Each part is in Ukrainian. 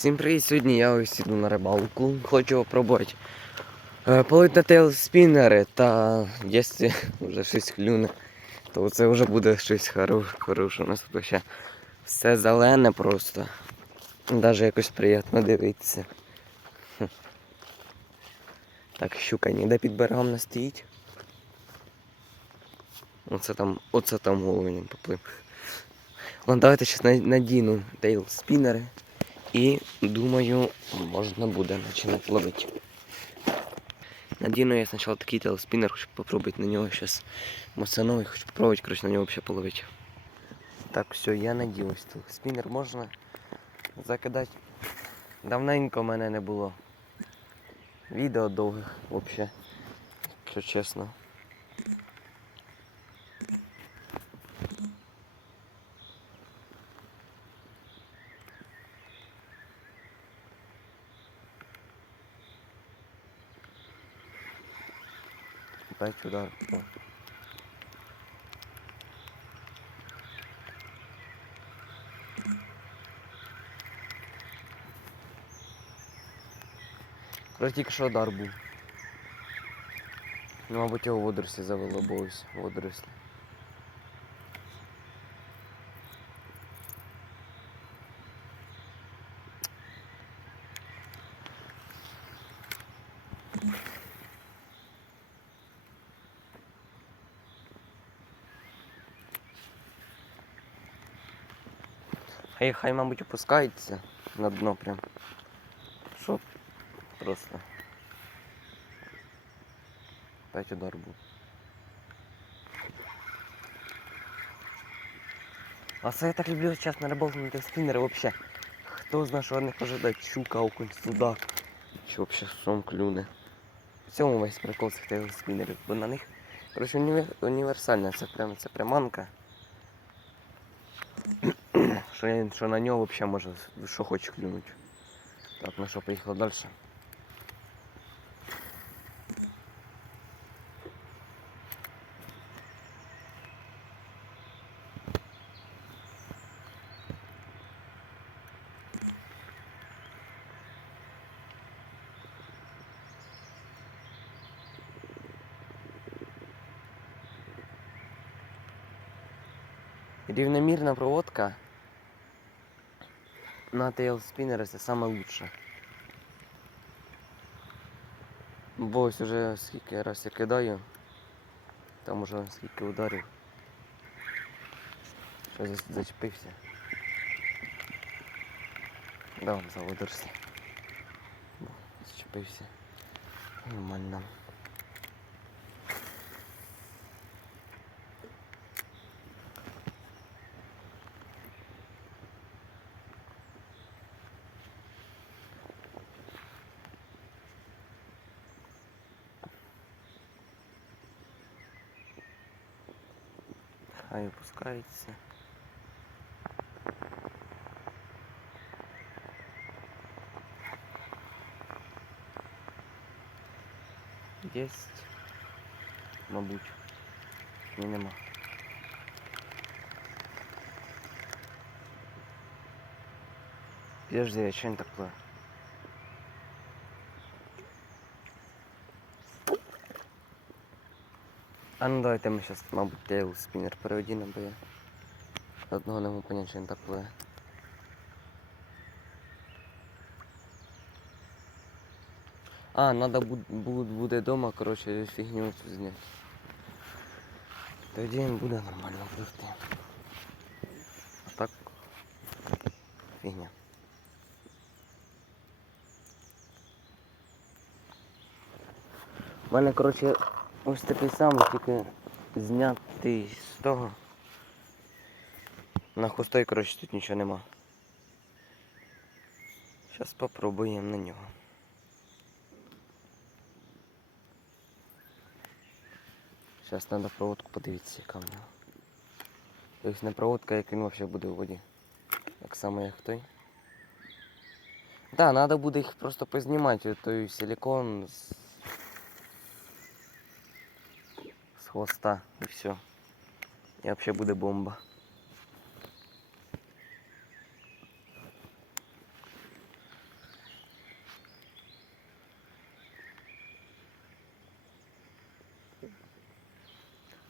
Всім привіт! Сьогодні я ось іду на рибалку. Хочу спробувати е, полити на тейл спіннери, та якщо вже щось клюне, то це вже буде щось хороше. У нас тут ще все зелене просто. Навіть якось приємно дивитися. Так, щука ніде під берегом не стоїть. Оце там, оце там головень поплив. Ладно, давайте зараз надіну тейл спіннери. І думаю, можна буде починати ловити. Надіну я спочатку такий телеспінер, хочу попробувати на нього зараз моцановий, хочу попробувати, коротше, на нього взагалі половити. Так, все, я наділась. Телеспінер можна закидати. Давненько мене не було відео довгих взагалі, якщо чесно. Опять. О. Короче, тільки що удар був. Ну, мабуть, його водорості завело, бо ось водорослі. Хай, хай, мабуть, опускається на дно прям. Щоб просто. Опять удар був. А це я так люблю зараз на рибалку на спіннери вообще. Хто знає, що них ожидать? Щука, окунь, судак. Чи вообще сом клюне. В цьому весь прикол цих спіннерів. Бо на них, коротше, універ... універсальна, це прям це приманка. Що, що на нього взагалі може що хоче клюнути. Так, ну що, поїхали далі. Рівномірна проводка на тейл спіннері це саме лучше. Бо ось уже скільки раз я кидаю, там уже скільки ударів. Що за- зачепився. Да, он за Зачепився. Нормально. Хай опускається. Єсть. Мабуть. Ні, нема. Подожди, а що він так пливе? А ну давайте ми зараз, мабуть, тейл спіннер переодінемо, бо я одного не можу поняти, що він так пливе. А, надо буде, буде дома, коротше, фігню цю зняти. Тоді він буде нормально пливти. А так фігня. У мене, коротше, ось такий самий, тільки знятий з того. На хвостой, коротше, тут нічого нема. Зараз попробуємо на нього. Зараз треба проводку подивитися, яка в нього. Тобто не проводка, як він взагалі буде в воді. Так само, як той. Так, да, треба буде їх просто познімати, той силикон з, хвоста и все. І вообще буде бомба.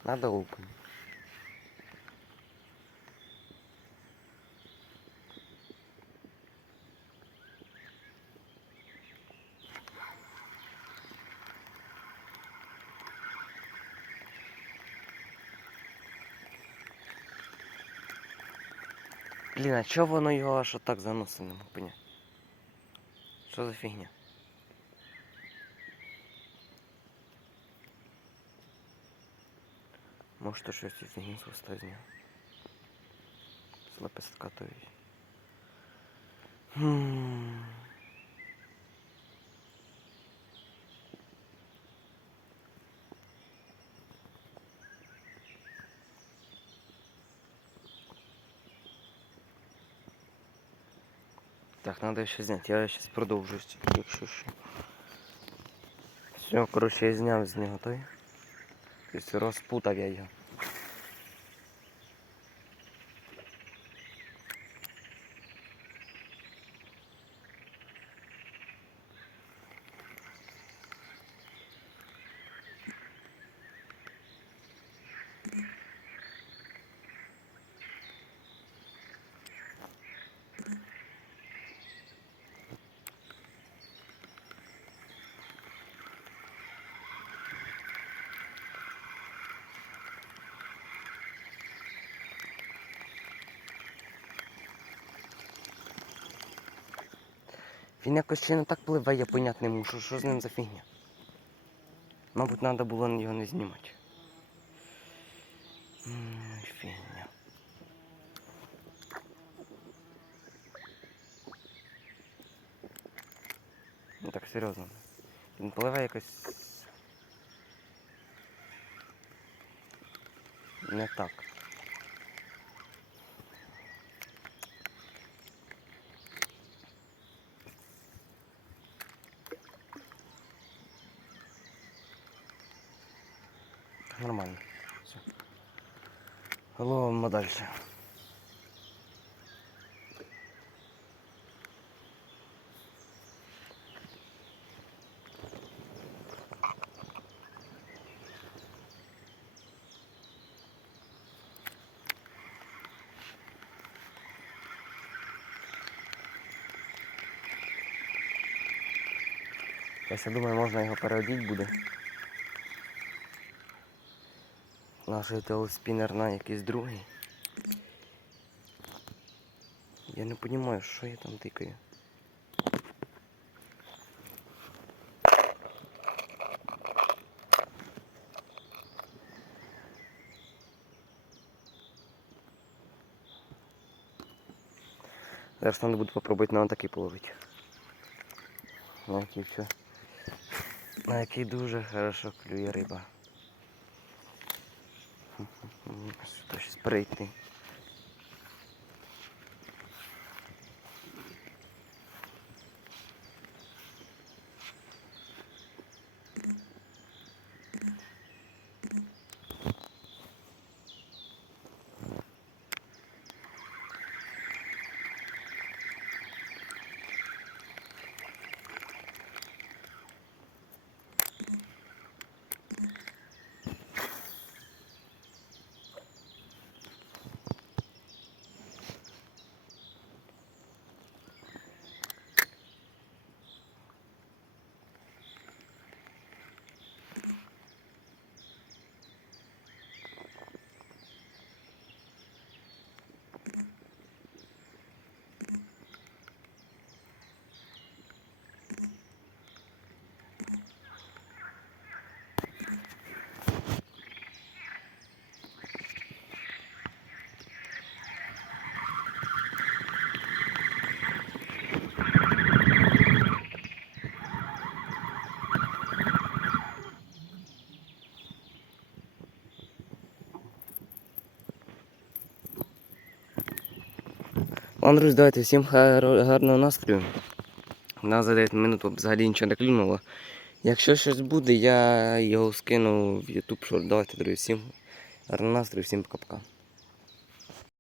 Надо лупнуть. Блін, а чого воно його аж отак заносить, не можу. Що за фігня? Може то щось із нього хвоста з нього. З лепестка Так, надо ще зняти. Я зараз продовжу, якщо що. Все, коротше, я зняв з нього той. Тобто розпутав я його. Він якось ще не так пливе, я понять не можу, що з ним за фігня. Мабуть, треба було його не знімати. Фігня. Ну так серйозно. Він пливе якось. Не так. Нормально. Все. Ловимо дальше. Я ще думаю, можна його переодіти буде. Наш телеспінер на якийсь другий. Я не розумію, що я там тикаю. Зараз треба буде попробувати на такий половити. На який. На який дуже хорошо клює риба. Сюди щось перейти. Друзі, давайте всім гарного настрою. На за 9 минут взагалі нічого не клюнуло. Якщо щось буде, я його скину в YouTube Short. Давайте, друзі, всім гарного настрою, всім пока-пока.